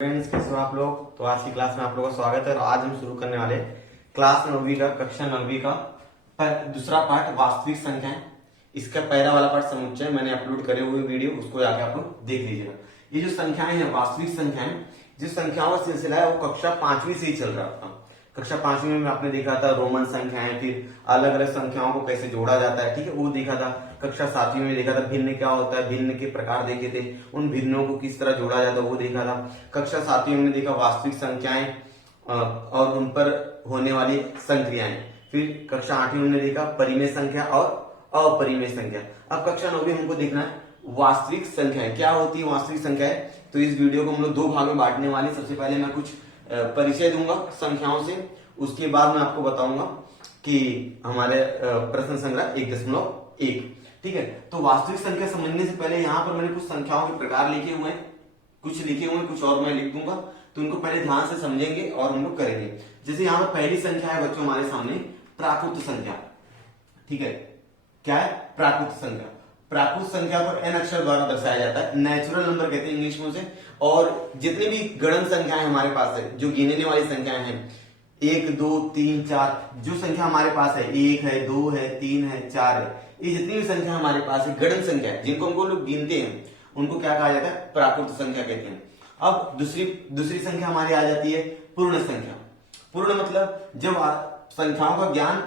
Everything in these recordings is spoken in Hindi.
फ्रेंड्स, कैसे हो आप लोग। तो आज की क्लास में आप लोगों का स्वागत है और आज हम शुरू करने वाले क्लास 9वीं का कक्षा 9वीं का दूसरा पार्ट वास्तविक संख्याएं। इसका पहला वाला पार्ट समुच्चय मैंने अपलोड करे हुए वीडियो, उसको जाके आप लोग देख लीजिएगा। ये जो संख्याएं हैं वास्तविक संख्याएं, जिस संख्याओं का सिलसिला है वो कक्षा 5वीं से ही चल रहा था। कक्षा 5वीं में आपने देखा था रोमन संख्याएं, फिर अलग अलग संख्याओं को कैसे जोड़ा जाता है, ठीक है, वो देखा था। कक्षा 7वीं में देखा था भिन्न क्या होता है, भिन्न के प्रकार देखे थे, उन भिन्नों को किस तरह जोड़ा जाता है वो देखा था। कक्षा 7वीं में देखा वास्तविक संख्याएं और उन पर होने वाली संक्रियाएं। फिर कक्षा 8वीं में देखा परिमेय संख्या और अपरिमेय संख्या। अब कक्षा 9वीं हमको देखना है वास्तविक संख्याएं क्या होती है। वास्तविक संख्याएं, तो इस वीडियो को हम लोग 2 भाग में बांटने वाले। सबसे पहले मैं कुछ परिचय दूंगा संख्याओं से, उसके बाद मैं आपको बताऊंगा कि हमारे प्रश्न संग्रह 1.1, ठीक है। तो वास्तविक संख्या समझने से पहले यहाँ पर मैंने कुछ संख्याओं के प्रकार लिखे हुए हैं, कुछ और मैं लिख दूंगा, तो इनको पहले ध्यान से समझेंगे और हम लोग करेंगे। जैसे यहाँ पर पहली संख्या है बच्चों हमारे सामने प्राकृत संख्या, ठीक है। क्या है? प्राकृत संख्या। प्राकृत संख्या को n अक्षर द्वारा दर्शाया जाता है, नेचुरल नंबर कहते हैं इंग्लिश में उसे। और जितनी भी गणन संख्याएं हमारे पास है, जो गिनने वाली संख्याएं हैं, 1 2 3 4, जो संख्या हमारे पास है 1 है 2 है 3 है 4 है, ये जितनी भी संख्या हमारे पास है गणन संख्या है, जिनको हम लोग गिनते हैं, उनको क्या कहा जाता है? प्राकृत संख्या कहते हैं। अब दूसरी संख्या हमारी आ जाती है पूर्ण संख्या। पूर्ण मतलब जब संख्याओं का ज्ञान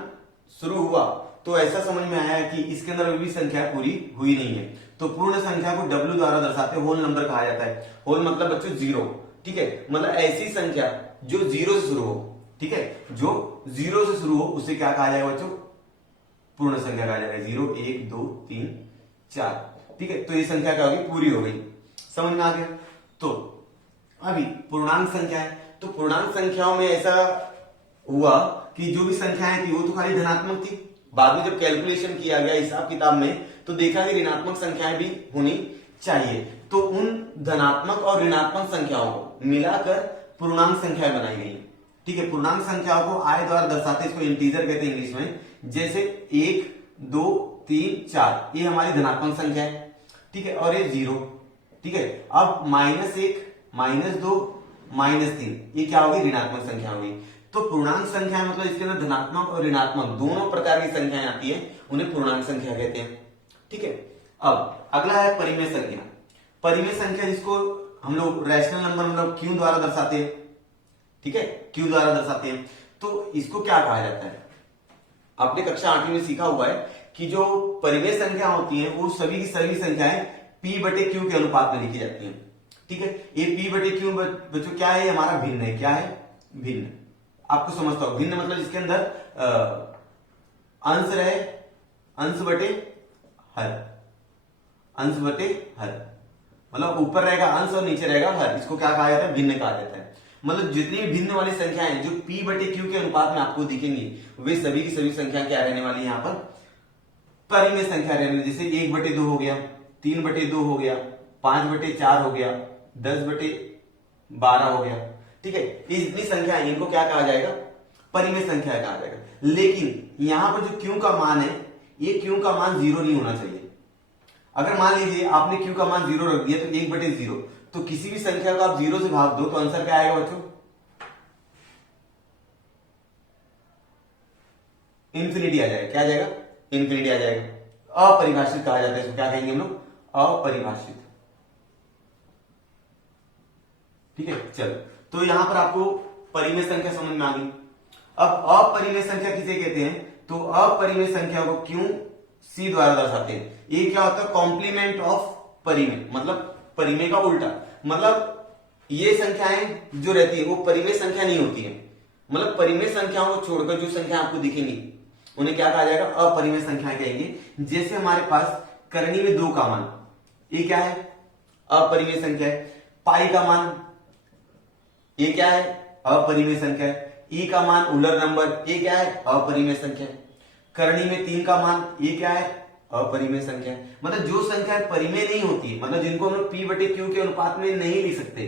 शुरू हुआ तो ऐसा समझ में आया कि इसके अंदर भी संख्या पूरी हुई नहीं है, तो पूर्ण संख्या को W द्वारा दर्शाते होल नंबर कहा जाता है। होल मतलब बच्चों 0, ठीक है, मतलब ऐसी संख्या जो 0 से शुरू हो, ठीक है, जो 0 से शुरू हो उसे क्या कहा जाएगा बच्चों? पूर्ण संख्या कहा जाएगा। 0 1 2 3 4, ठीक है। तो ये संख्या क्या होगी? पूरी हो गई। समझ में आ गया? तो अभी पूर्णांक संख्या है, तो पूर्णांक संख्याओं में ऐसा हुआ कि जो भी संख्याएं थी वो तो खाली धनात्मक थी। बाद में जब कैलकुलेशन किया गया हिसाब किताब में, तो देखा कि ऋणात्मक संख्याएं भी होनी चाहिए। तो उन धनात्मक और ऋणात्मक संख्याओं को मिलाकर पूर्णांक संख्याएं बनाई गई, ठीक है। पूर्णांक संख्याओं को आय द्वारा दर्शाते, इसको इंटीजर कहते हैं इंग्लिश में। जैसे 1 2 3 4 ये हमारी धनात्मक संख्या है, ठीक है, और ये 0, ठीक है। अब -1 -2 -3 ये क्या होगी? ऋणात्मक संख्या होगी। तो पूर्णांक संख्या मतलब इसके अंदर धनात्मक और ऋणात्मक दोनों प्रकार की संख्याएं आती है, उन्हें पूर्णांक संख्या कहते हैं, ठीक है। अब अगला है परिमेय संख्या। परिमेय संख्या जिसको हम लोग रैशनल नंबर मतलब क्यू द्वारा दर्शाते हैं, ठीक है, क्यू द्वारा दर्शाते हैं। तो इसको क्या कहा जाता है? आपने कक्षा 8वीं में सीखा हुआ है कि जो परिमेय संख्या होती है वो सभी की सभी संख्याएं P/Q के अनुपात में लिखी जाती हैं, ठीक है। ये P/Q बच्चों क्या है? हमारा भिन्न है। क्या है? भिन्न। आपको समझता हो भिन्न मतलब इसके अंदर अंश रहे, अंश बटे हर, अंश बटे हर, मतलब ऊपर रहेगा अंश और नीचे रहेगा हर, इसको क्या कहा जाता है? भिन्न कहा जाता है। मतलब जितनी भी भिन्न वाली संख्याएं जो P/Q के अनुपात में आपको दिखेंगी, वे सभी की सभी संख्या क्या रहने वाली है? यहाँ पर परिमेय संख्या रहने वाली। जैसे 1/2 हो गया, 3/2 हो गया, 5/4 हो गया, 10/12 हो गया, ठीक है। ये जितनी संख्या है इनको क्या कहा जाएगा? परिमेय संख्या कहा जाएगा। लेकिन यहां पर जो क्यू का मान है, ये क्यू का मान 0 नहीं होना चाहिए। अगर मान लीजिए आपने क्यू का मान 0 रख दिया तो 1/0, तो किसी भी संख्या को आप 0 से भाग दो तो आंसर क्या आएगा बच्चों? इंफिनिटी आ जाएगा। क्या आ जाएगा? इंफिनिटी आ जाएगा। अपरिभाषित कहा जाता है इसको। क्या कहेंगे हम लोग? अपरिभाषित, ठीक है। चलो, तो यहां पर आपको परिमेय संख्या समझ में आ गई। अब अपरिमेय संख्या किसे कहते हैं? तो अपरिमेय संख्या को क्यों C द्वारा दर्शाते हैं। ये क्या होता है? कॉम्प्लीमेंट ऑफ परिमेय, मतलब परिमेय का उल्टा। मतलब ये संख्याएं जो रहती है वो परिमेय संख्या नहीं होती है। मतलब परिमेय संख्याओं को छोड़कर जो संख्या आपको दिखेंगी उन्हें क्या कहा जाएगा? अपरिमेय संख्याएं कहेंगे। जैसे हमारे पास करनी में 2 का मान, ये क्या है? अपरिमेय संख्या है। पाई का मान, ये क्या है? अपरिमेय संख्या है। ई का मान उलर नंबर, ये क्या है? अपरिमेय संख्या है। करनी में 3 का मान, ये क्या है? अपरिमेय संख्या है। मतलब जो संख्या परिमेय नहीं होती है, मतलब जिनको हम लोग P/Q के अनुपात में नहीं लिख सकते,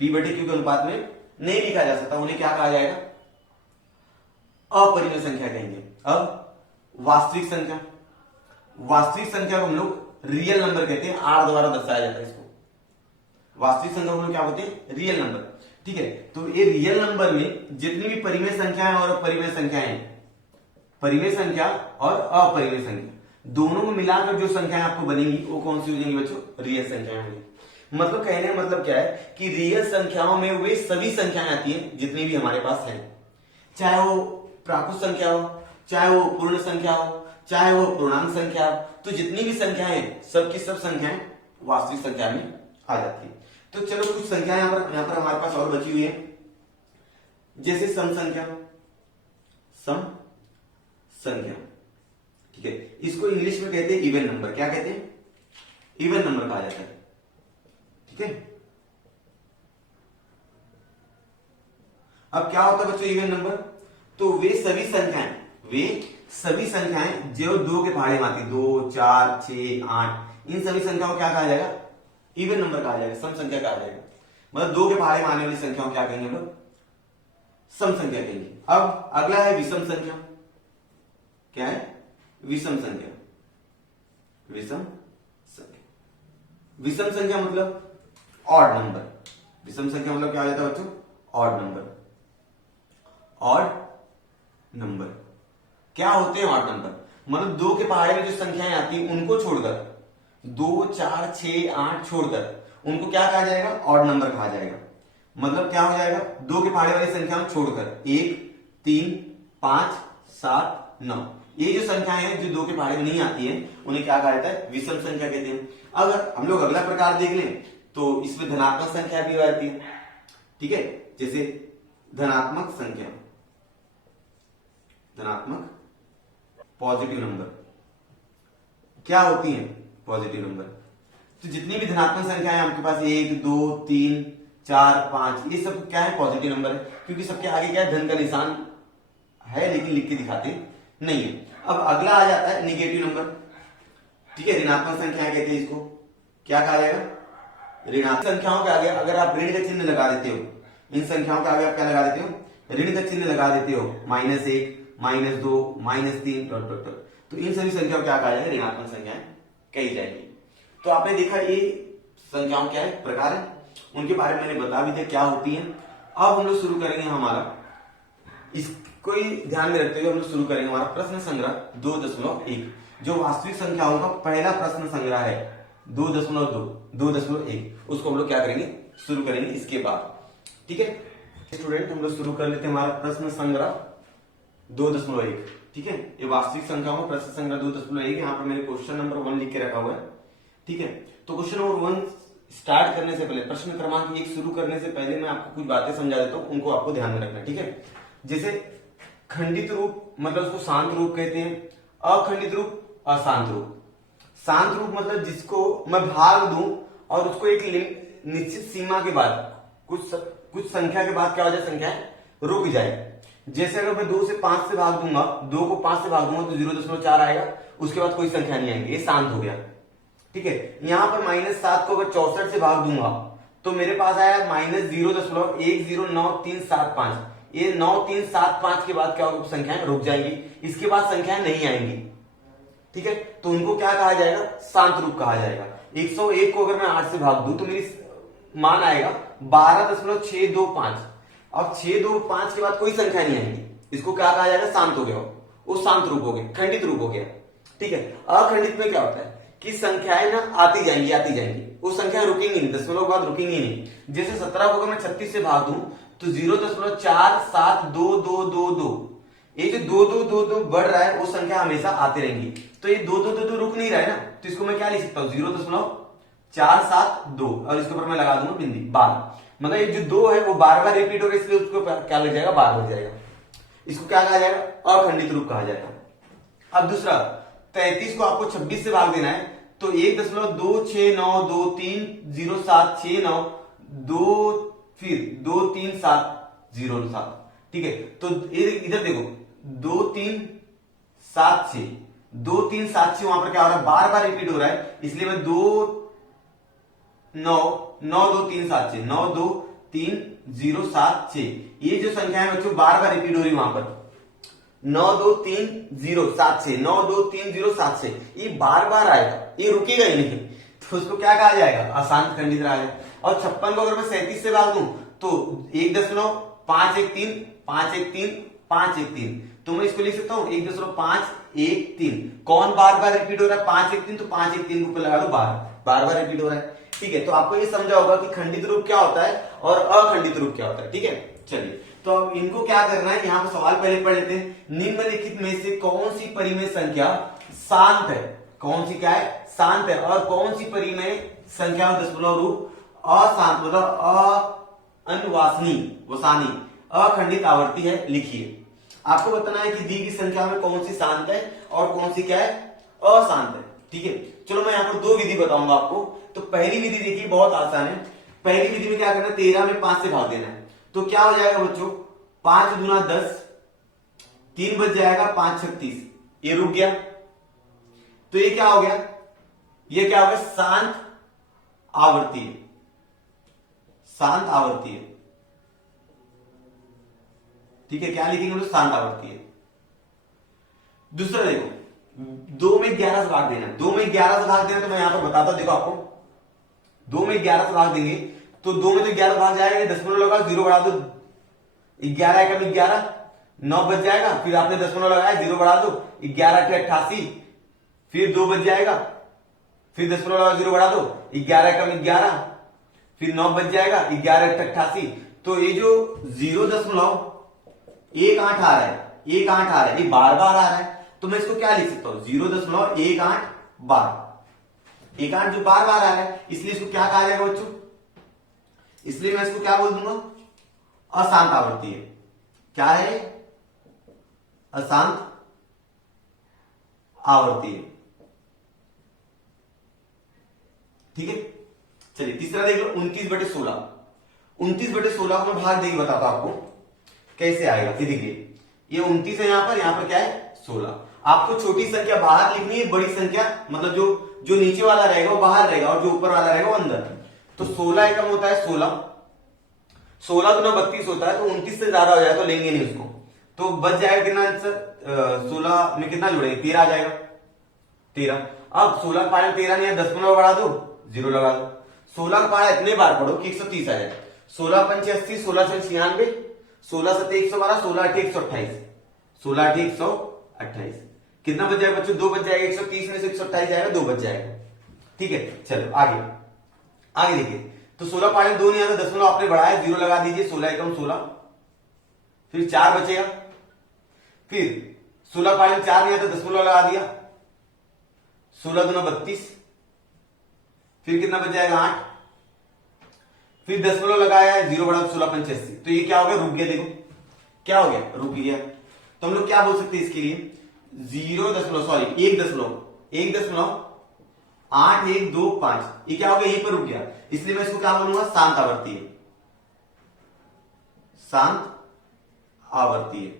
P/Q के अनुपात में नहीं लिखा जा सकता, उन्हें क्या कहा जाएगा? अपरिमेय संख्या कहेंगे। अब वास्तविक संख्या, वास्तविक संख्या को हम लोग रियल नंबर कहते हैं, R द्वारा दर्शाया जाता है इसको। वास्तविक संख्या को क्या बोलते हैं, रियल नंबर। ठीक है, तो ये रियल नंबर में जितनी भी परिमेय संख्याएं और अपरिमेय संख्याएं, परिमेय संख्या और अपरिमेय संख्या दोनों को मिलाकर जो संख्याएं आपको बनेंगी वो कौन सी हो जाएंगी बच्चों, रियल संख्याएं होंगी। मतलब कहने का मतलब क्या है कि रियल संख्याओं में वे सभी संख्याएं आती हैं जितनी भी हमारे पास है, चाहे वो प्राकृत संख्या हो, चाहे वो पूर्ण संख्या हो, चाहे वो पूर्णांक संख्या हो, तो जितनी भी संख्याएं सबकी सब संख्याएं वास्तविक संख्या में आ जाती है। तो चलो कुछ संख्याएं यहाँ पर हमारे पास और बची हुई है, जैसे सम संख्या, सम संख्या। ठीक है, इसको इंग्लिश में कहते हैं इवन नंबर। क्या कहते हैं, इवन नंबर कहा जाता है। ठीक है, अब क्या होता है बच्चों इवन नंबर, तो वे सभी संख्याएं जो दो के पहाड़े में आती, 2, 4, 6, 8, इन सभी संख्याओं को क्या कहा जाएगा, इवन नंबर कहा जाएगा, सम संख्या कहा जाएगा। मतलब दो के पहाड़े में आने वाली संख्याओं क्या कहेंगे हम लोग, सम संख्या कहेंगे। अब अगला है विषम संख्या। क्या है, विषम संख्या। विषम संख्या, विषम संख्या मतलब ऑड नंबर। विषम संख्या मतलब क्या हो जाता है बच्चों, ऑड नंबर। ऑड नंबर क्या होते हैं, ऑड नंबर मतलब दो के पहाड़े में जो संख्याएं आती हैं उनको छोड़कर, 2, 4, 6, 8 छोड़कर उनको क्या कहा जाएगा, ऑड नंबर कहा जाएगा। मतलब क्या हो जाएगा, दो के पहाड़े वाली संख्याओं छोड़कर 1, 3, 5, 7, 9 ये जो संख्याएं हैं जो दो के पहाड़े में नहीं आती है उन्हें क्या कहा जाता है, विषम संख्या कहते हैं। अगर हम लोग अगला प्रकार देख लें तो इसमें धनात्मक संख्या भी आती है। ठीक है, जैसे धनात्मक संख्या, धनात्मक पॉजिटिव नंबर क्या होती है, पॉजिटिव नंबर। तो जितनी भी धनात्मक संख्याएं आपके पास 1, 2, 3, 4, 5 ये सब क्या है, पॉजिटिव नंबर है, क्योंकि सबके आगे क्या है, धन का निशान है लेकिन लिख के दिखाते नहीं है। अब अगला आ जाता है निगेटिव नंबर। ठीक है, ऋणात्मक संख्याएं कहते हैं इसको, क्या कहा जाएगा, ऋणात्मक संख्याओं के आगे अगर आप ऋण का चिन्ह लगा देते हो, इन संख्याओं के आगे आप क्या लगा देते हो, ऋण का चिन्ह लगा देते हो, -1, -2, -3 डॉट डॉट डॉट, तो इन सभी संख्याओं को क्या कहा जाएगा, ऋणात्मक संख्याएं कही जाएगी। तो आपने देखा ये संख्याओं क्या है, प्रकार है, उनके बारे में मैंने बता भी दिया क्या होती है। अब हम लोग शुरू करेंगे हमारा, इसको ही ध्यान में रखते हुए हम लोग शुरू करेंगे हमारा प्रश्न संग्रह 2.1, जो वास्तविक संख्याओं का पहला प्रश्न संग्रह है 2.1, उसको हम लोग क्या करेंगे, शुरू करेंगे इसके बाद। ठीक है स्टूडेंट, हम लोग शुरू कर लेते हैं हमारा प्रश्न संग्रह 2.1। ठीक है, ये वास्तविक संख्याओं का प्रश्न संग्रह 2.1, यहाँ पर मैंने क्वेश्चन नंबर 1 लिख के रखा हुआ है। ठीक है, तो क्वेश्चन नंबर 1 स्टार्ट करने से पहले, प्रश्न क्रमांक 1 शुरू करने से पहले मैं आपको कुछ बातें समझा देता हूँ, उनको आपको ध्यान में रखना है। ठीक है, जैसे खंडित रूप मतलब उसको शांत रूप कहते हैं, अखंडित रूप अशांत रूप। शांत रूप मतलब जिसको मैं भाग दूं और उसको एक निश्चित सीमा के बाद कुछ संख्या के बाद क्या हो जाए, संख्या रुक जाए। जैसे अगर मैं 2 से 5 से भाग दूंगा, 2 को 5 से भाग दूंगा तो 0.4 आएगा, उसके बाद कोई संख्या नहीं आएगी, ये शांत हो गया। ठीक है, यहां पर -7 को अगर 64 से भाग दूंगा तो मेरे पास आया -0.109375, ये 9375 के बाद क्या होगा, संख्याएं रुक जाएंगी, इसके बाद संख्याएं नहीं आएंगी। ठीक है, तो उनको क्या कहा जाएगा, शांत रूप कहा जाएगा। 101 को अगर मैं 8 से भाग दूं तो मेरी मान आएगा 12.625। अब 625 के बाद कोई संख्या नहीं आएगी, इसको क्या कहा जाएगा, शांत हो गया, वो शांत रूप हो गया, खंडित रूप हो गया। ठीक है, अखंडित में क्या होता है कि संख्याएं ना आती जाएंगी, वो संख्या रुकेंगी नहीं, दशमलव के बाद रुकेंगी नहीं। जैसे 17 को अगर मैं 36 से भाग दूं तो 0.472222, ये जो 2222 बढ़ रहा है वो संख्या हमेशा आती रहेंगी। तो ये 2222 रुक नहीं रहा है ना, तो इसको मैं क्या लिख सकता हूँ, 0.472 और इसके ऊपर मैं लगा दूंगा बिंदी 12। मतलब ये जो 2 है वो बार बार रिपीट हो गया, इसलिए उसको क्या लग जाएगा, 12 लग जाएगा। इसको क्या कहा जाएगा, अखंडित रूप कहा जाएगा। अब दूसरा 33 को आपको 26 से भाग देना है तो 1.269230769 फिर 23707। ठीक है, तो इधर देखो 2376 वहां पर क्या हो रहा है, बार बार रिपीट हो रहा है, इसलिए मैं 92376 ये जो संख्या है बच्चों बार बार रिपीट हो रही है वहां पर 92307 ये बार बार आएगा, ये रुकेगा ही नहीं, तो उसको क्या कहा जाएगा, अशांत खंडित रहा है। और 56 को अगर मैं 37 से भाग दूं तो 1.513 513 513, तो मैं इसको लिख सकता हूं 1.513। कौन बार बार रिपीट हो रहा है? 513, तो 513 के ऊपर लगा दो बार बार रिपीट हो रहा है। ठीक है, तो आपको ये समझा होगा कि खंडित रूप क्या होता है और अखंडित रूप क्या होता है। ठीक है, चलिए तो अब इनको क्या करना है, यहाँ पर सवाल पहले पढ़ लेते हैं। निम्नलिखित में से कौन सी परिमेय संख्या शांत है? कौन सी क्या है? शांत है। और कौन सी परिमेय संख्या में दशमलव रूप अशांत मतलब वसानी अखंडित आवर्ती है? लिखिए। आपको बताना है कि दी की संख्या में कौन सी शांत है और कौन सी क्या है? अशांत है। ठीक है, चलो मैं यहाँ पर दो विधि बताऊंगा आपको। तो पहली विधि देखिए बहुत आसान है। पहली विधि में क्या करना है, 13 में 5 से भाग देना है। तो क्या हो जाएगा बच्चों, 5 दूना 10, 3 बच जाएगा, 5 36, ये रुक गया। तो ये क्या हो गया, ये क्या हो गया? शांत आवर्ती है, शांत आवर्ती है। ठीक है, क्या लिखेंगे तो शांत आवर्ती है। दूसरा देखो, 2 में 11 से भाग देना है। 2 में 11 से भाग देना तो मैं यहां पर बताता हूं, देखो आपको 2 में 11 से भाग देंगे तो 2 में तो 11 भाग जाएगा, दशमलव लगाओ, 0 बढ़ा दो, 11 एकम 11, 9 बच जाएगा। फिर आपने दशमलव लगाया, 0 बढ़ा दो, 11 के 88, फिर 2 बच जाएगा, फिर दशमलव लगाओ, 0 बढ़ा दो, 11 एकम 11, फिर 9 बच जाएगा, 11 के 88। तो ये जो 0.18 आ रहा है, 18 आ रहा है, ये बार बार आ रहा है। तो मैं इसको क्या लिख सकता हूं, 0.18 बार, 18 जो बार बार आ रहा है, इसलिए इसको क्या कहा जाएगा बच्चों? इसलिए मैं इसको क्या बोल दूंगा? अशांत आवर्ती है। क्या है? अशांत आवर्ती है। ठीक है, चलिए तीसरा देख लो, 29/16। 29/16 को मैं भाग देगी बताता हूं आपको कैसे आएगा। फिर देखिए, ये 29 है, यहां पर क्या है? 16। आपको छोटी संख्या बाहर लिखनी है, बड़ी संख्या मतलब जो नीचे वाला रहेगा वो बाहर रहेगा और जो ऊपर वाला रहेगा वो अंदर। तो 16 एकम होता है 16, 16 दूना 32 होता है, तो 29 से ज्यादा हो जाए तो लेंगे नहीं उसको। तो बच जाएगा कितना आंसर, 16 में कितना जुड़ेगा? 13 आ जाएगा, 13। अब 16 का पारा 13 नहीं है, दशमलव बढ़ा दो, 0 लगा दो। 16 का पारा इतने बार पढ़ो कि 130 आ जाए। 16 पंचे 80, 16 छह 96, 16 सत्ते 112, 16 अठे 128, 16 अठे 128। कितना बच जाएगा बच्चों? 2 बच जाएगा। 130 में से 128 जाएगा, 2 बच जाएगा। ठीक है, चलो आगे आगे देखिए। तो 16 पारे में 2 नहीं आता, दशमलव आपने बढ़ाया, 0 लगा दीजिए, 16 एकम 16, फिर 4 बचेगा। फिर 16 पारे में 4 नहीं आता, दशमलव लगा दिया, 16 दूना 32, फिर कितना बच जाएगा? 8, फिर दशमलव लगाया है, 0 बढ़ा, 16 पंचे 80। तो ये क्या हो गया? रुक गया। देखो क्या हो गया? रुक गया। तो हम लोग क्या बोल सकते हैं इसके लिए? 1.8125, ये क्या हो गया? यहीं पर रुक गया, इसलिए मैं इसको क्या बोलूंगा? शांत आवर्ती है, शांत आवर्ती है।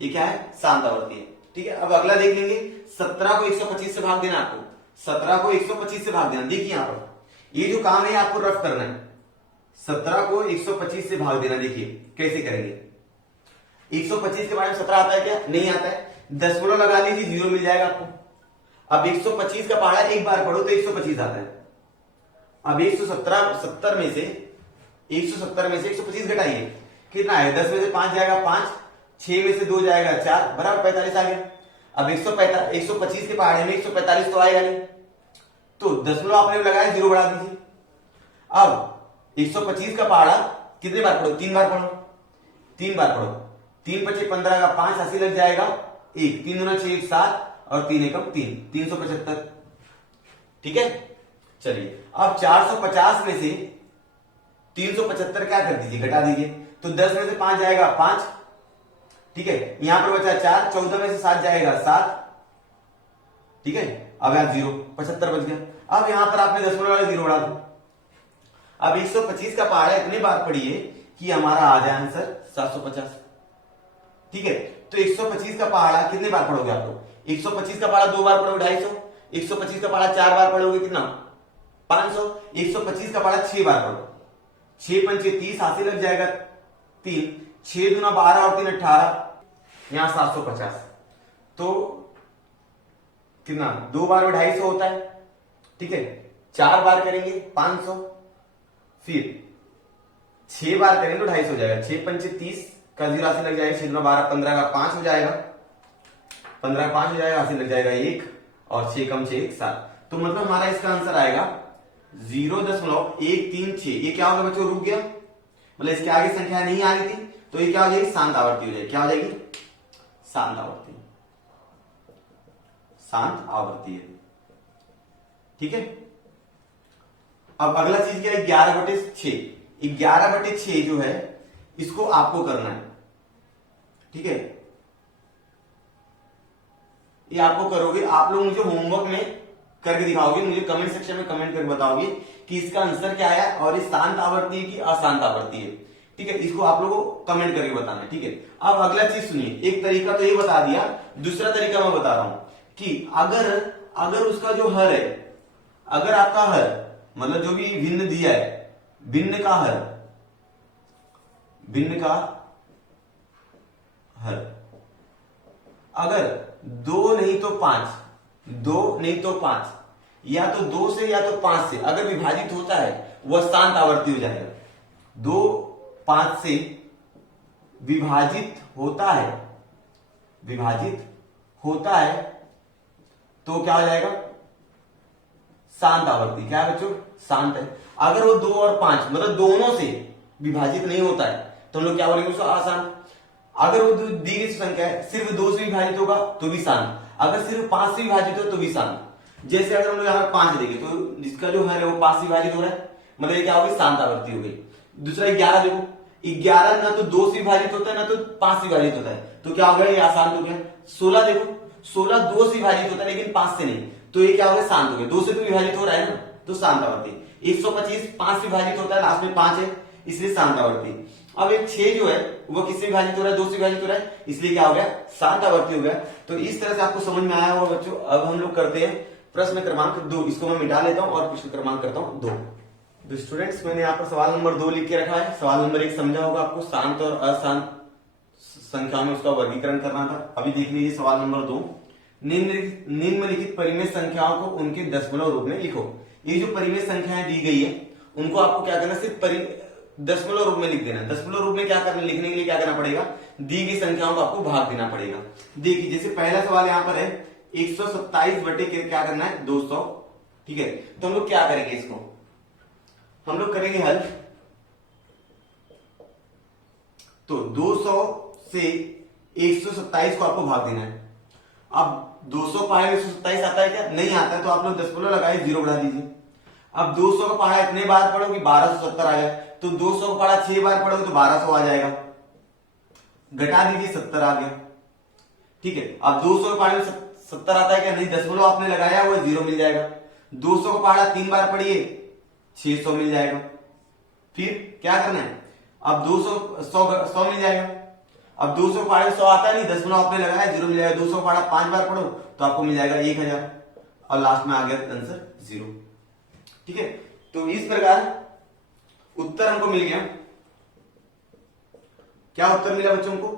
ये क्या है? शांत आवर्ती है। ठीक है, अब अगला देख लेंगे। 17 को 125 से भाग देना आपको, 17 को 125 से भाग देना। देखिए यहां पर ये जो काम है आपको रफ करना है। 17 को 125 से भाग देना। देखिए कैसे करेंगे। 125 के बारे में 17 आता है क्या? नहीं आता है। दशमलव लगा लीजिए, 0 मिल जाएगा आपको। अब 125 का पहाड़ा एक बार पढ़ो तो 125 आता है। अब 170 में से 125 घटाइए, कितना है? 10 में से 5 जाएगा 5, 6 में से 2 जाएगा 4, बराबर 45 आ गया। अब 125 के पहाड़े में 145 तो आएगा नहीं, तो दशमलव आपने लगाया, 0 बढ़ा दीजिए। अब 125 का पहाड़ा कितने बार पढ़ो? 3 बार पढ़ो, 3 बार पढ़ो। 3 पचे 15 का 5 80 लग जाएगा, 1 3 दूना 6 7 और 3 एकम 3, 375। ठीक है, चलिए अब 450 में से 375 क्या कर दीजिए? घटा दीजिए। तो 10 में से 5 जाएगा 5, ठीक है, यहां पर बचा 4, 14 में से 7 जाएगा 7, ठीक है। अब यहां 0, 75 बच गया। अब यहां पर आपने दशमलव वाला 0 बढ़ा दो। अब 125 का पहाड़ा इतने बार पढ़िए कि हमारा आ जाए आंसर 750। ठीक है, तो 125 का पहाड़ा कितने बार पढ़ोगे आप लोग? 125 का पहाड़ा 2 बार पढ़ोगे 250, 125 का पहाड़ा 4 बार पढ़ोगे कितना? 500। 125 का पहाड़ा 6 बार पढ़ो, 6 पंचे 30, हासिल लग जाएगा 3, 6 दूना 12 और 3 18, यहां 750। तो कितना? 2 बार में 250 होता है। ठीक है, 4 बार करेंगे 500, फिर 6 बार करेंगे तो 250 हो जाएगा। 6 पंचे 30 का 0 80 लग जाएगा, 6 12 15 का 5 हो जाएगा, 15 का 5 हो जाएगा, 80 लग जाएगा 1 और 6 कम 6 7। तो मतलब हमारा इसका आंसर आएगा 0.136। ये क्या होगा बच्चों, रुक गया, मतलब इसके आगे संख्या नहीं आ रही थी, तो ये क्या हो जाएगी, शांत आवर्ती हो जाएगी। क्या हो जाएगी, शांत आवर्ती, शांत आवर्ती है। ठीक है, अब अगला चीज क्या है, 11/6। 11/6 जो है इसको आपको करना है। ठीक है, ये आपको करोगे, आप लोग मुझे होमवर्क में करके दिखाओगे, मुझे कमेंट सेक्शन में कमेंट करके बताओगे कि इसका आंसर क्या है और ये शांत आवर्ती है कि अशांत आवर्ती है। ठीक है, इसको आप लोगों को कमेंट करके बताना है। ठीक है, अब अगला चीज सुनिए, एक तरीका तो ये बता दिया, दूसरा तरीका मैं बता रहा हूं कि अगर उसका जो हर है, अगर आपका हर मतलब जो भी भिन्न दिया है, भिन्न का हर, भिन्न का हर अगर 2 नहीं तो 5, 2 नहीं तो 5, या तो 2 से या तो 5 से अगर विभाजित होता है वह शांत आवर्ती हो जाएगा। 2 5 से विभाजित होता है, विभाजित होता है तो क्या हो जाएगा, शांत आवर्ती। क्या है बच्चों, शांत है। अगर वो 2 और 5 मतलब दोनों से विभाजित नहीं होता है तो हम लोग क्या बोलेंगे उसको, अशांत। अगर वो दी गई संख्या है सिर्फ 2 से विभाजित होगा तो भी शांत, अगर सिर्फ 5 से विभाजित हो तो भी शांत। जैसे अगर हम लोग यहाँ 5 देंगे तो जिसका जो है वो 5 से विभाजित हो रहा है, मतलब ये क्या होगी, शांत आवर्ती हो गई। दूसरा 11 देखो, 11 ना तो 2 से विभाजित होता है ना तो 5 से विभाजित होता है, तो क्या हो गया, ये अशांत हो गया। 16 देखो, 16 2 से विभाजित होता है लेकिन 5 से नहीं, तो ये क्या हो गया, शांत हो गया। 2 से तो विभाजित हो रहा है ना, तो शांत आवर्ती। 125 5 से विभाजित होता है, लास्ट में 5 है इसलिए शांत आवर्ती। अब एक 6 जो है वो किससे विभाजित हो रहा है, 2 से विभाजित हो रहा है, इसलिए क्या हो गया, शांत आवर्ती हो गया। तो इस तरह से आपको समझ में आया होगा बच्चों। अब हम लोग करते हैं प्रश्न क्रमांक 2, इसको मैं मिटा लेता हूं और प्रश्न क्रमांक करता हूं 2। तो स्टूडेंट्स मैंने यहाँ पर सवाल नंबर 2 लिख के रखा है। सवाल नंबर 1 समझा होगा आपको, शांत और अशांत संख्या में उसका वर्गीकरण करना था। अभी देख लीजिए सवाल नंबर 2, निम्नलिखित परिमेय संख्याओं को उनके दशमलव रूप में लिखो। ये जो परिमेय संख्याएं दी गई है उनको आपको क्या करना, सिर्फ दशमलव रूप में लिख देना। दशमलव रूप में क्या करना, लिखने के लिए क्या करना पड़ेगा, दी गई संख्याओं को आपको भाग देना पड़ेगा। देखिए जैसे पहला सवाल यहाँ पर है 127 बटे क्या करना है, 200। ठीक है, तो हम लोग क्या करेंगे, इसको हम लोग करेंगे हल। तो 200 से 127 को आपको भाग देना है। अब 200 पहाड़े 127 आता है क्या, नहीं आता है, तो आप लोग दशमलव लगाए 0 बढ़ा दीजिए। अब 200 का पहाड़ा इतने बार पढ़ोगे 1270 आ गया, तो 200 का पहाड़ा 6 बार पढ़ोगे तो 1200 आ जाएगा, घटा दीजिए 70 आ गया। ठीक है, अब 200 के पहाड़े में 70 आता है क्या, नहीं, दशमलव आपने लगाया हुआ 0 मिल जाएगा। 200 का पहाड़ा 3 बार पढ़िए 600 मिल जाएगा। फिर क्या करना है, अब 100 मिल जाएगा। अब 200 का पहाड़े 100 आता है, नहीं, दशमलव आपने लगाया 0 मिल जाएगा। 200 का पहाड़ा 5 बार पढ़ो तो आपको मिल जाएगा 1000 और लास्ट में आ गया आंसर 0। ठीक है, तो इस प्रकार उत्तर हमको मिल गया। क्या उत्तर मिला बच्चों को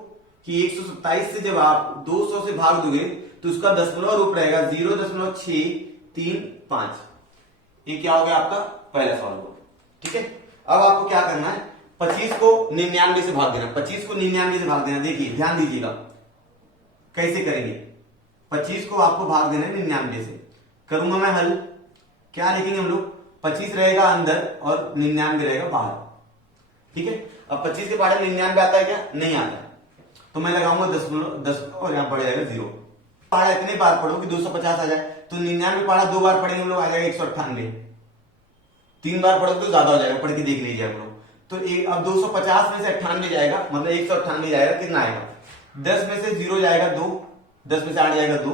कि 127 से जब आप 200 से भाग दोगे तो उसका दशमलव रूप रहेगा 0.635। ये क्या हो गया आपका पहला सवाल हुआ। ठीक है, अब आपको क्या करना है, 25 को 99 से भाग देना। 25 को 99 से भाग देना, देखिए ध्यान दीजिएगा कैसे करेंगे। 25 को आपको भाग देना है 99 से। करूंगा मैं हल, क्या लिखेंगे हम लोग, 25 रहेगा अंदर और 99 रहेगा बाहर। ठीक है, अब 25 के पहाड़े 99 आता है क्या, नहीं आता है, तो मैं लगाऊंगा दशमलव और यहां पड़ जाएगा 0। पहाड़ा इतने बार पढ़ो कि 250 आ जाए, तो 99 पहाड़ा 2 बार पढ़ेंगे हम लोग, आ जाएगा 198। 3 बार पढ़ो तो ज्यादा हो जाएगा, पढ़ के देख लीजिए आप लोग। तो अब 250 में से 98 जाएगा, मतलब 198 जाएगा, कितना आएगा, 10 में से 0 जाएगा 2, 10 में से 8 जाएगा 2,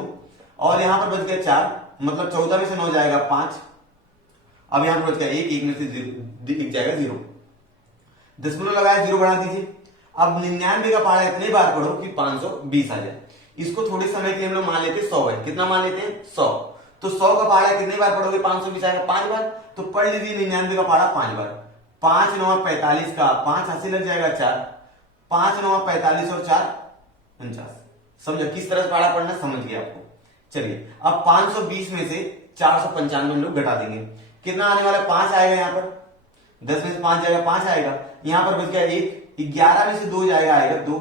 और यहां पर बच गया 4, मतलब 14 में से 9 जाएगा 5। अब यहां पर बच गया 1, 1 में से 0 जाएगा 0, दशमलव लगाया 0 बढ़ा दीजिए। अब 99 का पहाड़ा इतने बार पढ़ो कि 520 आ जाए। इसको थोड़े समय के लिए हम लोग मान लेते हैं 100 है, कितना मान लेते हैं 100। तो 100 का पहाड़ा कितने बार पढ़ोगे, 520 आएगा 5 बार, तो पढ़ लीजिए 99 का पहाड़ा 5 बार। 5 9 45 का 5 80 लग जाएगा 4, 5 9 45 और 4 49। समझो किस तरह से पहाड़ा पढ़ना, समझ गया आपको। चलिए अब 520 में से 495 हम लोग घटा देंगे, कितना आने वाला है? 5 आएगा यहाँ पर। 10 में से 5 जाएगा, 5 आएगा। यहाँ पर बच गया 1, 11 में से 2 जाएगा, आएगा 2,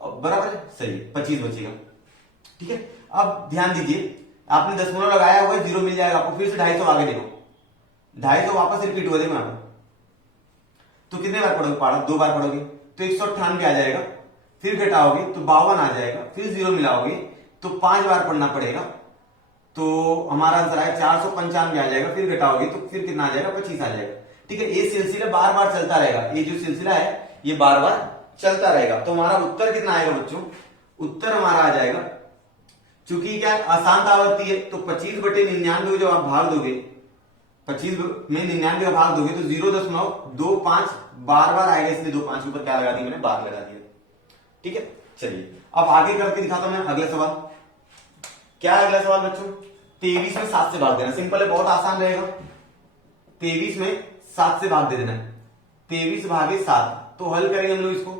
बराबर है, सही, 25 बचेगा। ठीक है, अब ध्यान दीजिए, आपने दशमलव लगाया हुआ है, 0 मिल जाएगा आपको। फिर से 250 आगे देखो, 250 वापस रिपीट हुआ, देखो यहाँ पर। तो कितने बार पढ़ोगे पढ़ा? 2 बार पढ़ोगे तो 198 आ जाएगा। फिर घटाओगे तो 52 आ जाएगा। फिर 0 मिलाओगे तो 5 बार पढ़ना पड़ेगा। तो हमारा आंसर आएगा 495 आ जाएगा। फिर घटाओगे तो फिर कितना आ जाएगा? 25 आ जाएगा। ठीक है, ये सिलसिला बार बार चलता रहेगा। ये जो सिलसिला है ये बार बार चलता रहेगा। तो हमारा उत्तर कितना आएगा बच्चों? उत्तर हमारा आ जाएगा, चूंकि क्या अशांत आवर्ती है, तो 25/99 जब आप भाग दोगे, 25 में 99 का भाग दोगे तो 0.25 बार बार आएगा, इसलिए 25 के ऊपर क्या लगा दी मैंने? बार लगा दिया। ठीक है, चलिए अब आगे करके दिखाता हूं मैं अगला सवाल। क्या है अगला सवाल बच्चों? 23 में 7 से भाग देना। सिंपल है, बहुत आसान रहेगा। 23 में 7 से भाग दे देना है। 23 भागे 7, तो हल करेंगे हम लोग इसको,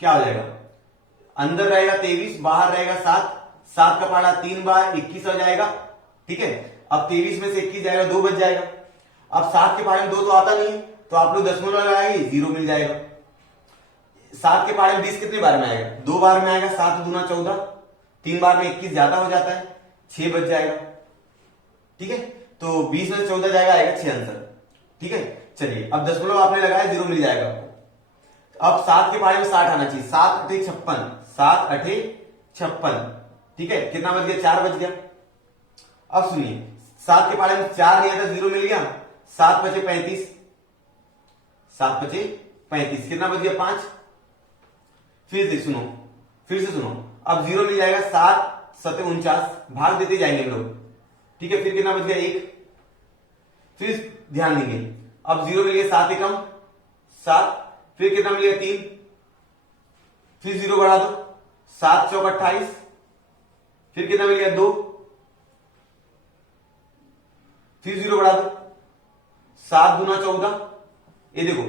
क्या हो जाएगा? अंदर रहेगा 23, बाहर रहेगा 7, 7 का पहाड़ा 3 बार 21 हो जाएगा। ठीक है, अब 23 में से 21 जाएगा, 2 बच जाएगा। अब 7 के पहाड़े में 2 तो आता नहीं है, तो आप लोग दशमलव लगाएंगे, 0 मिल जाएगा। 7 के पहाड़े में 20 कितने बार में आएगा? 2 बार में आएगा। 7 दूना 14, 3 बार में 21 ज्यादा हो जाता है, 6 बच जाएगा। ठीक है, तो 20 में से 14 जाएगा, आएगा 6 आंसर। ठीक है, चलिए अब दशमलव आपने लगाया, 0 मिल जाएगा आपको। अब 7 के पहाड़े में 60 आना चाहिए। 7 8 56, 7 8 56। ठीक है, कितना बच गया? 4 बच गया। अब सुनिए, 7 के पहाड़े में 4 नहीं आता, 0 मिल गया। 7 बचे 35, 7 बचे 35, कितना बच गया? 5। फिर से सुनो, अब 0 मिल जाएगा। 7 7 49, भाग देते जाएंगे हम लोग। ठीक है, फिर कितना बच गया? 1। फिर ध्यान देंगे, अब 0 मिल गया, 7 एकम 7, फिर कितना मिल गया? 3, फिर 0 बढ़ा दो, 7 चौक 28, फिर कितना मिल गया? 2, फिर 0 बढ़ा दो, 7 दूना 14। ये देखो,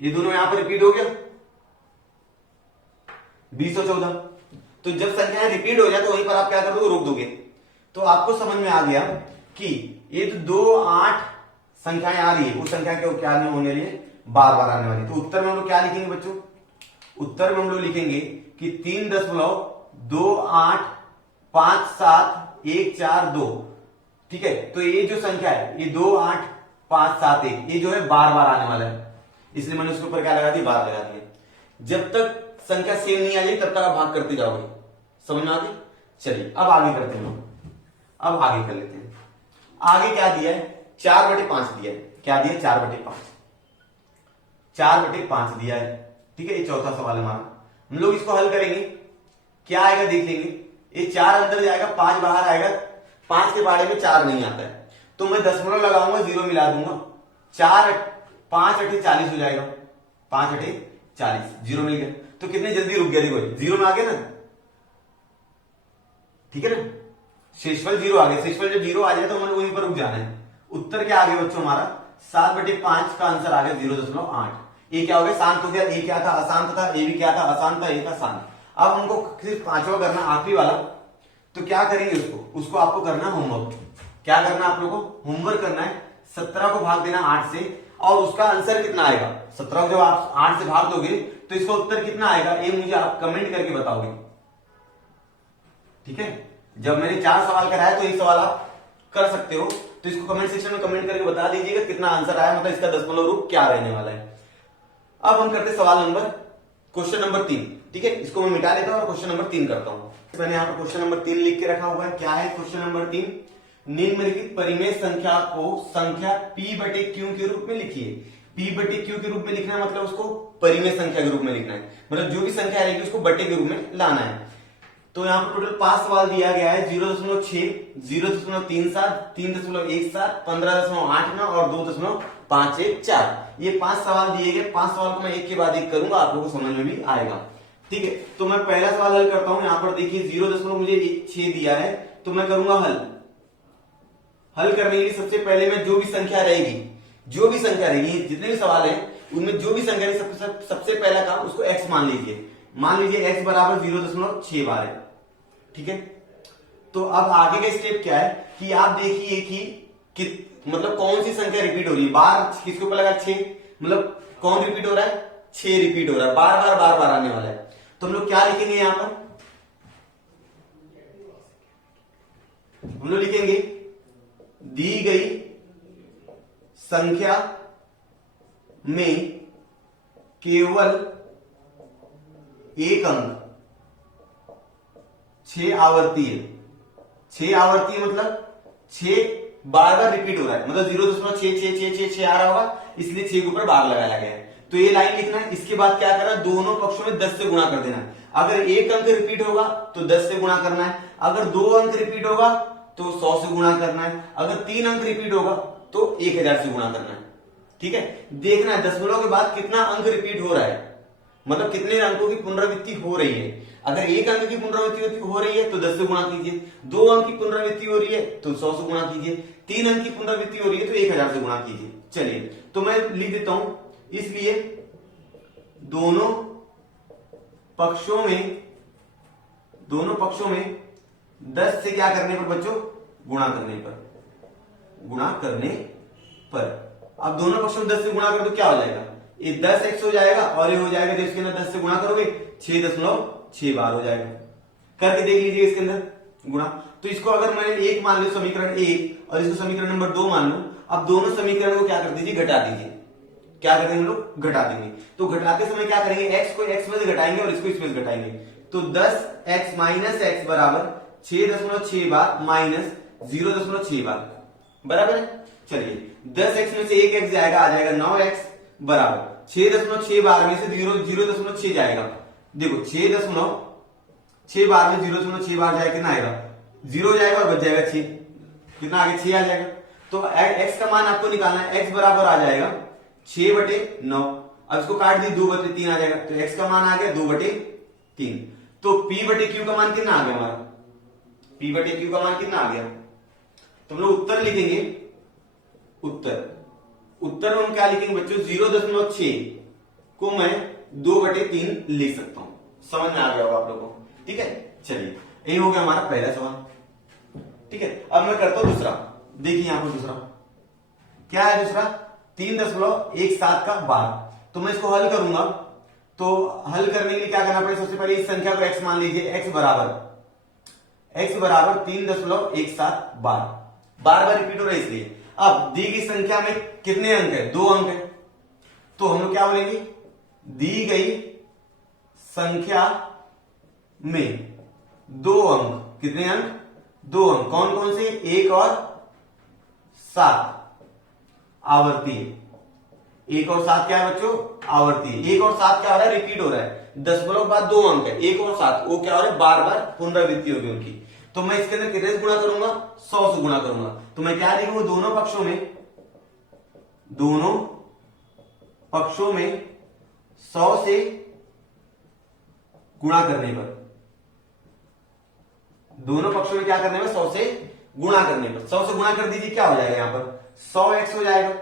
ये दोनों यहां पर रिपीट हो गया, 20 और 14। तो जब संख्याएं रिपीट हो जाए तो वहीं पर आप क्या कर दोगे? रोक दोगे। तो आपको समझ में आ गया कि ये तो 2 8 संख्याएं आ रही है, उस संख्या के क्या नहीं होने लिए? बार बार आने वाली। तो उत्तर में हम लोग क्या लिखेंगे बच्चों? उत्तर में हम लोग लिखेंगे कि 3.2857 ठीक है, तो ये जो संख्या है ये 28571, ये जो है बार बार आने वाला है, इसलिए मैंने उसके ऊपर क्या लगा दिया? बार लगा दिया। जब तक संख्या सेम नहीं आ जाए तब तक आप भाग करते जाओगे। समझ में आ गई? चलिए अब आगे करते हैं, अब आगे कर लेते हैं। आगे क्या दिया है? 4/5 दिया है। क्या दिया? 4/5, 4/5 दिया है। ठीक है, ये चौथा सवाल हमारा। हम लोग इसको हल करेंगे, क्या आएगा देख लेंगे। ये 4 अंदर जाएगा, 5 बाहर आएगा। 5 के बारे में 4 नहीं आता है, तो मैं दशमलव लगाऊंगा, 0 मिला दूंगा। 4 5 8 40 हो जाएगा। 5 8 40, 0 मिल गया। तो कितने जल्दी रुक गया? देखो 0 में आ गया ना। ठीक है ना, शेषफल 0 आ गया। शेषफल जब 0 आ जाए तो हमें वहीं पर रुक जाना है। उत्तर क्या आ गया बच्चों? हमारा 7/5 का आंसर आ गया 0.8। ये क्या हो गया? शांत हो गया। ये क्या था? अशांत था। ये भी क्या था? अशांत था। ये था शांत। अब हमको सिर्फ 5वां करना, आखिरी वाला। तो क्या करेंगे उसको आपको करना होमवर्क। क्या करना आप लोगों को? होमवर्क करना है। 17 को भाग देना 8 से, और उसका आंसर कितना आएगा? 17 को जब आप 8 से भाग दोगे तो इसका उत्तर कितना आएगा, ये मुझे आप कमेंट करके बताओगे। ठीक है, जब मैंने 4 सवाल कराया तो एक सवाल आप कर सकते हो, तो इसको कमेंट सेक्शन में कमेंट करके बता दीजिएगा कितना आंसर आया, मतलब इसका दशमलव रूप क्या रहने वाला है। अब हम करते सवाल नंबर, क्वेश्चन नंबर 3। ठीक है, इसको मैं मिटा लेता हूं और क्वेश्चन नंबर 3 करता हूं। मैंने यहाँ पर क्वेश्चन नंबर 3 लिख के रखा हुआ है। क्या है क्वेश्चन नंबर 3? निम्नलिखित परिमेय संख्या को संख्या p/q के रूप में लिखिए। p/q के रूप में लिखना है, मतलब उसको परिमेय संख्या के रूप में लिखना है, मतलब जो भी संख्या रहेगी उसको बटे के रूप में लाना है। तो यहाँ पर टोटल 5 सवाल दिया गया है। 0.6, 0.37, 3.17, 15.89 और 2.514। ये 5 सवाल दिए गए। 5 सवाल को मैं एक के बाद एक करूंगा, आप लोगों को समझ में भी आएगा। ठीक है, तो मैं पहला सवाल हल करता हूं। यहाँ पर देखिए 0.6 दिया है, तो मैं करूंगा हल करने के लिए सबसे पहले मैं जो भी संख्या रहेगी, जितने भी सवाल है उनमें जो भी संख्या रहेगी, सबसे पहला काम उसको x मान लीजिए। मान लीजिए x बराबर 0.6 बार है। ठीक है, तो अब आगे का स्टेप क्या है कि आप देखिए कि कि मतलब कौन सी संख्या रिपीट हो रही है, बार किसके ऊपर लगा 6, मतलब कौन रिपीट हो रहा है, 6 रिपीट हो रहा है, बार बार आने वाला है। तो हम लोग क्या लिखेंगे यहां पर, हम लोग लिखेंगे दी गई संख्या में केवल एक अंक 6 आवर्ती है। 6 आवर्ती है मतलब 6 बार रिपीट हो रहा है, मतलब 0.66666 आ रहा होगा, इसलिए 6 के ऊपर बार लगाया गया है। तो ये लाइन लिखना है। इसके बाद क्या करना है, दोनों पक्षों में 10 से गुणा कर देना है। अगर एक अंक रिपीट होगा तो 10 से गुणा करना है, अगर 2 अंक रिपीट होगा तो 100 से गुणा करना है, अगर 3 अंक रिपीट होगा तो 1000 से गुणा करना है। ठीक है, देखना है दशमलव के बाद कितना अंक रिपीट हो रहा है, मतलब कितने अंकों की पुनरावृत्ति हो रही है। अगर एक अंक की पुनरावृत्ति हो रही है तो 10 से गुणा कीजिए, 2 अंक की पुनरावृत्ति हो रही है तो 100 से गुणा कीजिए, 3 अंक की पुनरावृत्ति हो रही है तो 1000 से गुणा कीजिए। चलिए तो मैं लिख देता हूं, इसलिए दोनों पक्षों में 10 से क्या करने पर बच्चों, गुणा करने पर। अब दोनों पक्षों में 10 से गुणा कर तो क्या हो जाएगा, ये 10x हो जाएगा और ये हो जाएगा, जब इसके अंदर 10 से गुणा करोगे 6.6 बार हो जाएगा। करके देख लीजिए इसके अंदर गुणा। तो इसको अगर मैं 1 मान लू, समीकरण 1, और इसको समीकरण नंबर 2 मान लू, अब दोनों समीकरण को क्या कर दीजिए, घटा दीजिए। क्या करेंगे हम लोग, घटा देंगे। तो घटाते समय क्या करेंगे, x को x में से घटाएंगे और इसको इसमें से घटाएंगे। तो 10x माइनस x बराबर 6.6 बार माइनस 0.6 बार, बराबर है। चलिए 10x में से 1x जाएगा, आ जाएगा 9x बराबर 6.6 बार में से 0.6 जाएगा। देखो 6.6 बार में 0.6 बार जाएगा, कितना आएगा, 0 जाएगा और बच जाएगा 6, कितना आगे 6 आ जाएगा। तो x का मान आपको निकालना है, x बराबर आ जाएगा 6/9। अब इसको काट दी, 2/3 आ जाएगा, तो x का मान आ गया 2/3। तो p/q का मान कितना आ गया हमारा, p/q का मान कितना आ गया। तो हम लोग उत्तर लिखेंगे, उत्तर में हम क्या लिखेंगे बच्चों, 0.6 को मैं 2/3 लिख सकता हूं। समझ में आ गया होगा आप लोगों को, ठीक है। चलिए यही हो गया हमारा पहला सवाल, ठीक है। अब मैं करता हूं दूसरा। देखिए यहां पर दूसरा क्या है, दूसरा 3.17 का बार। तो मैं इसको हल करूंगा, तो हल करने के लिए क्या करना पड़ेगा, सबसे पहले इस संख्या को x मान लीजिए, x बराबर 3.17 बार रिपीट हो रहा है इसलिए। अब दी गई संख्या में कितने अंक है, 2 अंक है, तो हम लोग क्या बोलेंगे, दी गई संख्या में 2 अंक, कितने अंक, 2 अंक, कौन कौन से, 1 और 7 आवर्ती है। 1 और 7 क्या है बच्चों, आवर्ती है। 1 और 7 क्या हो रहा है, रिपीट हो रहा है। दशमलव के बाद 2 अंक है, 1 और 7, वो क्या हो रहा है, बार पुनरावृत्ति होगी उनकी। तो मैं इसके अंदर कितने से गुणा करूंगा, 100 से गुणा करूंगा। तो मैं क्या लिखूंगा, दोनों पक्षों में 100 से गुणा करने पर, दोनों पक्षों में क्या करने पर, 100 से गुणा करने पर। 100 से गुणा कर दीजिए, क्या हो जाएगा, यहां पर 100x हो जाएगा,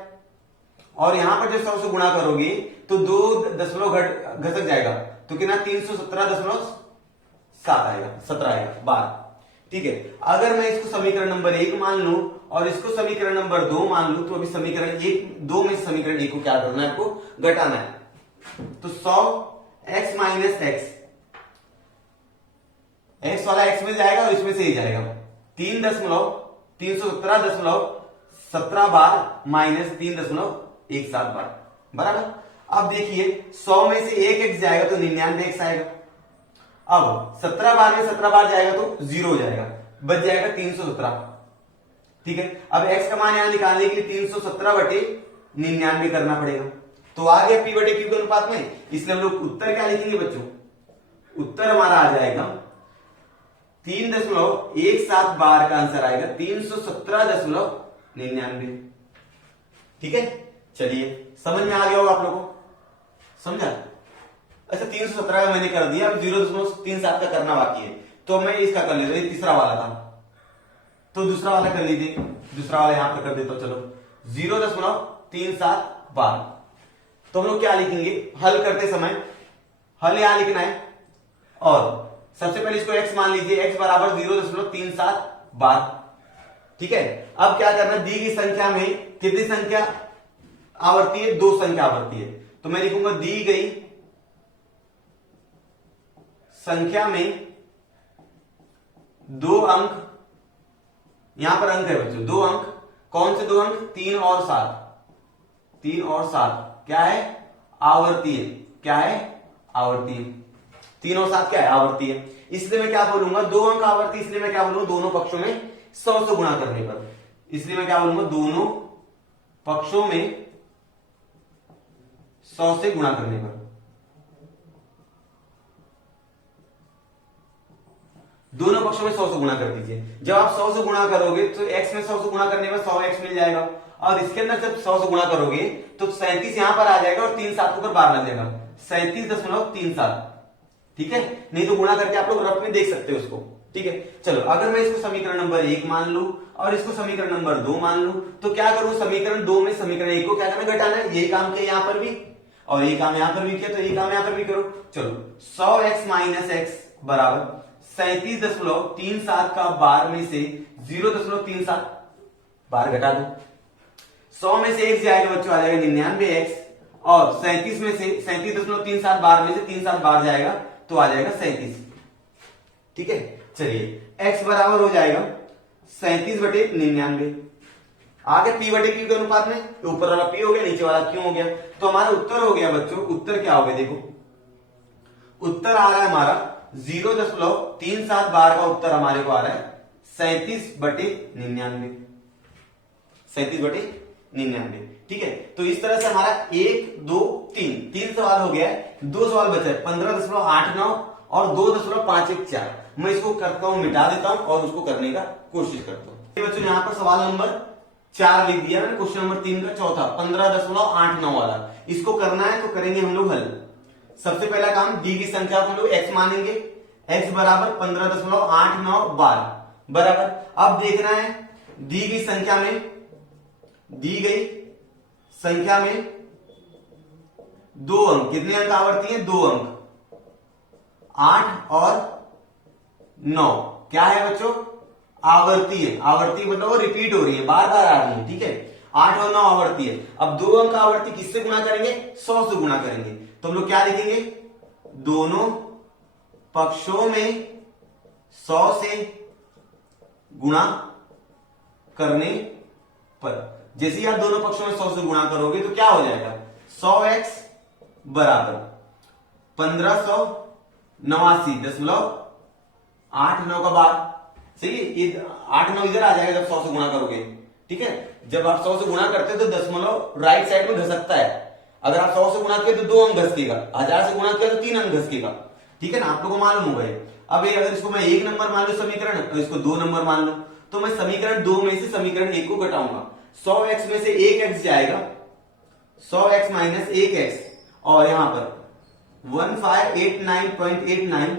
और यहां पर जब 100 से गुणा करोगे तो 2 दशमलव घटक जाएगा, तो कितना, 317.7 आएगा, 17 आएगा बार, ठीक है। अगर मैं इसको समीकरण नंबर 1 मान लूं और इसको समीकरण नंबर 2 मान लूं, तो अभी समीकरण 2 में समीकरण 1 को क्या करना है, आपको घटाना है। तो 100x माइनस x वाला x में जाएगा और इसमें से ही जाएगा, 317.17 बार माइनस 3.17 बार, बराबर। अब देखिए 100 में से 1x जाएगा तो 99x आएगा। अब 17 बार में 17 बार जाएगा तो 0 हो जाएगा, बच जाएगा 317, ठीक है। अब x का मान यहां निकालने के लिए 317/99 करना पड़ेगा। तो आ गया p/q के अनुपात में, इसलिए हम लोग उत्तर क्या लिखेंगे बच्चों, उत्तर हमारा आ जाएगा 3.17 बार का आंसर आएगा 317.99, ठीक है। चलिए समझ में आ गया होगा आप लोगों को, समझा। अच्छा 317 का मैंने कर दिया, अब 0.37 का करना बाकी है, तो मैं इसका कर लेता हूं, तीसरा वाला था तो दूसरा वाला कर लीजिए। दूसरा वाला यहां पर कर देता हूं, चलो 0.37 बार। तो हम लोग क्या लिखेंगे, हल करते समय हल यहां लिखना है, और सबसे पहले इसको x मान लीजिए, x बराबर 0.37 बार, ठीक है, अब क्या करना, दी गई संख्या में कितनी संख्या आवर्ती है, 2 संख्या आवर्ती है, तो मैं लिखूंगा दी गई संख्या में 2 अंक, यहां पर अंक है बच्चों 2 अंक, कौन से 2 अंक, 3 और 7, 3 और 7 क्या है, आवर्ती है, क्या है, आवर्ती है, 3 और 7 क्या है, आवर्ती है, इसलिए मैं क्या बोलूंगा, 2 अंक आवर्ती, इसलिए मैं क्या बोलूंगा, दोनों पक्षों में 100 से गुणा करने पर, इसलिए मैं क्या बोलूंगा, दोनों पक्षों में 100 से गुणा करने पर, दोनों पक्षों में 100 से गुणा कर दीजिए। जब आप 100 से गुणा करोगे तो x में 100 से गुणा करने पर 100x मिल जाएगा, और इसके अंदर जब 100 से गुणा करोगे तो 37 यहां पर आ जाएगा और 3 7 ऊपर 12 लग जाएगा, 37.37, ठीक है, नहीं तो गुणा करके आप लोग रफ में देख सकते हो उसको, ठीक है। चलो अगर मैं इसको समीकरण नंबर 1 मान लू और इसको समीकरण नंबर 2 मान लू, तो क्या करूं, समीकरण 2 में समीकरण 1 को क्या करना, घटाना है, यही काम किया यहां पर भी और यही काम यहां पर भी किया, तो यही काम यहां पर भी करो। चलो 100x माइनस एक्स बराबर 37.37 का बार में से 0.37 बार घटा दो, 100 में से x जाएगा बच्चों, आ जाएगा 99x, और 37 में से 37.37 बार में से 37 बार जाएगा तो आ जाएगा 37, ठीक है। चलिए x बराबर हो जाएगा 37/99, आगे p बटे q के अनुपात में, ऊपर वाला p हो गया, नीचे वाला q हो गया, तो हमारा उत्तर हो गया बच्चों, उत्तर क्या हो गया, देखो उत्तर आ रहा है हमारा 0.37 बार का उत्तर हमारे को आ रहा है 37/99, 37/99, ठीक है। तो इस तरह से हमारा 1 2 3 सवाल हो गया है, 2 सवाल बचा है, 15.89 और 2.514, मैं इसको करता हूं, मिटा देता हूं और उसको करने का कोशिश करता हूं। बच्चों यहाँ पर सवाल नंबर 4 लिख दिया मैंने, क्वेश्चन नंबर 3 का चौथा 15.89 वाला, इसको करना है तो करेंगे हम लोग हल। सबसे पहला काम, दी की संख्या को हम लोग x मानेंगे, x बराबर 15.89 बार बराबर, अब देखना है दी गई संख्या में, दी गई संख्या में 2 अंक, कितने अंक आवर्ती है, 2 अंक, 8 और 9 क्या है बच्चों, आवर्ती है, आवर्ती मतलब वो रिपीट हो रही है, बार बार आ रही है, ठीक है, 8 और 9 आवर्ती है। अब 2 अंक आवर्ती किससे गुणा करेंगे, 100 से गुणा करेंगे, तो हम लोग क्या लिखेंगे, दोनों पक्षों में 100 से गुणा करने पर, जैसे ही आप दोनों पक्षों में 100 से गुणा करोगे तो क्या हो जाएगा, 100x बराबर 1589.89 का बार, सही है, 8 9 इधर आ जाएगा जब 100 से गुणा करोगे, ठीक है। जब आप 100 से गुणा करते हो तो दशमलव राइट साइड में घसकता है, अगर आप 100 से गुणा किया तो 2 अंक घसकेगा, 1000 से गुणा किया तो 3 अंक घसकेगा, ठीक है ना, आप लोगों को मालूम होगा। अब अगर इसको मैं 1 नंबर मान लू समीकरण, तो इसको 2 नंबर मान लो, तो मैं समीकरण 2 में से समीकरण 1 को घटाऊंगा, 100x में से 1x जाएगा, 100x माइनस 1x, और यहां पर 1589.89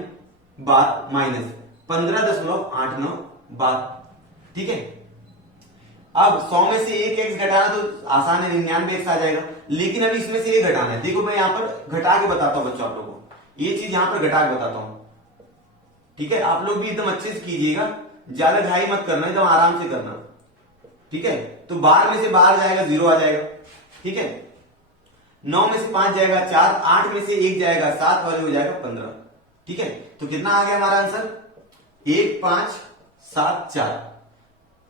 बार माइनस 15.89 बार, ठीक है। अब 100 में से 1x घटाना तो आसान है, 99x आ जाएगा, लेकिन अभी इसमें से ये घटाना है, देखो मैं यहां पर घटा के बताता हूं बच्चों, आप लोगों को ये चीज यहां पर घटा के बताता हूं, ठीक है। आप लोग भी एकदम अच्छे से कीजिएगा, ज्यादा घाई मत करना, एकदम आराम से करना, ठीक है। तो बार में से बाहर जाएगा 0 आ जाएगा, ठीक है, 9 में से 5 जाएगा 4, 8 में से 1 जाएगा 7, और हो जाएगा 15, ठीक है। तो कितना आ गया हमारा आंसर, 1 5 7 4,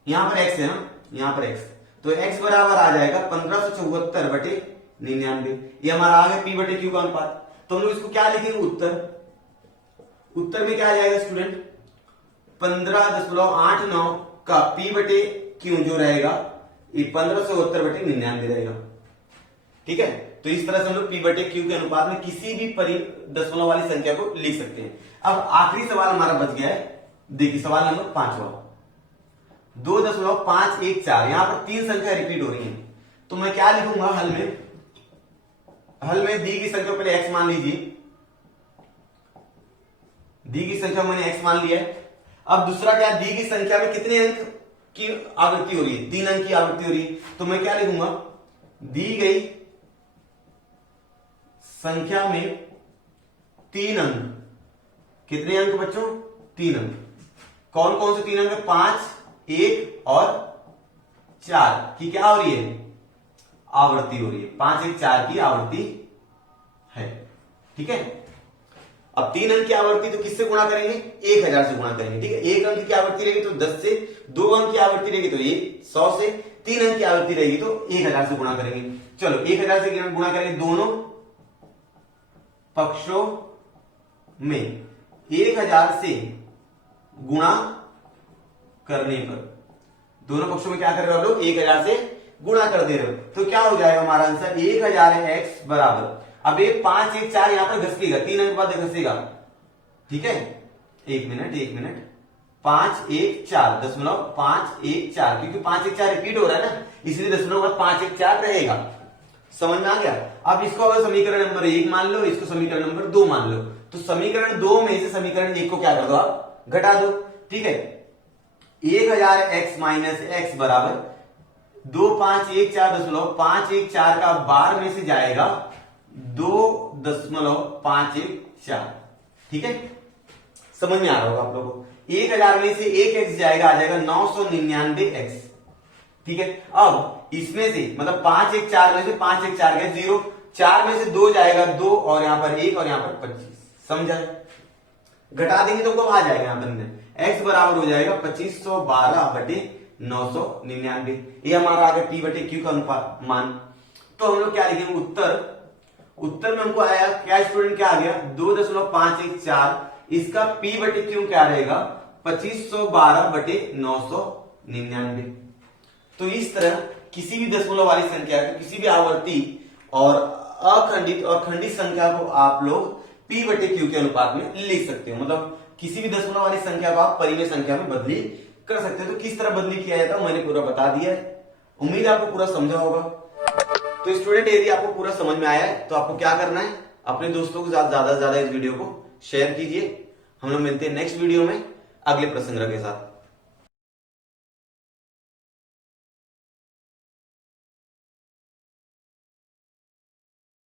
यहां पर x है ना, यहां पर x, तो x बराबर आ जाएगा 1574/99, ये हमारा आ गया p बटे q का अनुपात। तो हम लोग इसको क्या लिखेंगे, उत्तर, उत्तर में क्या आ जाएगा स्टूडेंट, 15.89 का p बटे q जो रहेगा ये 1574/99 रहेगा, ठीक है। तो इस तरह से हम लोग p बटे q के अनुपात में किसी भी दशमलव वाली संख्या को लिख सकते हैं। अब आखिरी सवाल हमारा बच गया है, देखिए सवाल नंबर 5वां, 2.514, यहां पर 3 संख्या रिपीट हो रही है, तो मैं क्या लिखूंगा हल में, हल में दी की संख्या पहले x मान लीजिए, दी की संख्या मैंने x मान लिया है। अब दूसरा क्या, दी की संख्या में कितने अंक की आवृत्ति हो रही है, 3 अंक की आवृत्ति हो रही है, तो मैं क्या लिखूंगा, दी गई संख्या में 3 अंक, कितने अंक बच्चों, 3 अंक, कौन कौन से 3 अंक, 5 1 और 4 की क्या हो रही है, आवृत्ति हो रही है। 5 1 4 की आवृत्ति है। ठीक है, अब 3 अंक की आवृत्ति तो किससे गुणा करेंगे, 1000 से गुणा करेंगे। ठीक है, 1 अंक की आवृत्ति रहेगी तो 10 से, 2 अंक की आवृत्ति रहेगी तो 100 से, 3 अंक की आवृत्ति रहेगी तो 1000 से गुणा करेंगे। चलो 1000 से गुणा करेंगे, दोनों पक्षों में 1000 से गुणा करने पर, दोनों पक्षों में क्या कर रहे हो आप लोग, 1000 से गुणा कर दे रहे हो, तो क्या हो जाएगा हमारा आंसर, 1000 है x बराबर, अब ये 5 1 4 यहां पर घसीगा, 3 अंक बाद घसीगा। ठीक है, एक मिनट 5 1 4 5 1 4, क्योंकि 5 1 4 रिपीट हो रहा है ना, इसलिए 5 1 4 रहेगा। समझ में आ गया। अब इसको अगर समीकरण नंबर 1 मान लो, इसको समीकरण नंबर 2 मान लो, तो समीकरण 2 में से समीकरण 1 को क्या कर दो, आप घटा दो। ठीक है, 1000 x माइनस एक्स बराबर 2 5 1 4 5 1 4 का बार में से जाएगा 2.514। ठीक है, समझ में आ रहा होगा आप लोगों को। 1000 में से 1 x जाएगा, आ जाएगा 999x। ठीक है, अब इसमें से मतलब 5 1 4 में से 5 1 4 गया 0, 4 में से 2 जाएगा 2, और यहां पर 1 और यहां पर 25। समझा, घटा देंगे तो कब आ जाएगा यहां पर, x बराबर हो जाएगा 2512/999। ये हमारा आ गया p बटे q का अनुपात मान। तो हम लोग क्या लिखेंगे, उत्तर में हमको आया क्या स्टूडेंट, क्या आ गया 2.514, इसका p बटे q क्या रहेगा 2512/999। तो इस तरह किसी भी दशमलव वाली संख्या को, किसी भी आवर्ती और अखंडित और खंडित संख्या को आप लोग p बटे q के अनुपात में लिख सकते हो। मतलब किसी भी दशमलव वाली संख्या को आप परिमेय संख्या में बदली कर सकते हो। तो किस तरह बदली किया जाता है मैंने पूरा बता दिया है, उम्मीद आपको पूरा समझा होगा। तो स्टूडेंट यदि आपको पूरा समझ में आया है तो आपको क्या करना है, अपने दोस्तों के साथ ज्यादा से ज्यादा इस वीडियो को शेयर कीजिए। हम लोग मिलते हैं नेक्स्ट वीडियो में अगले प्रसंग के साथ।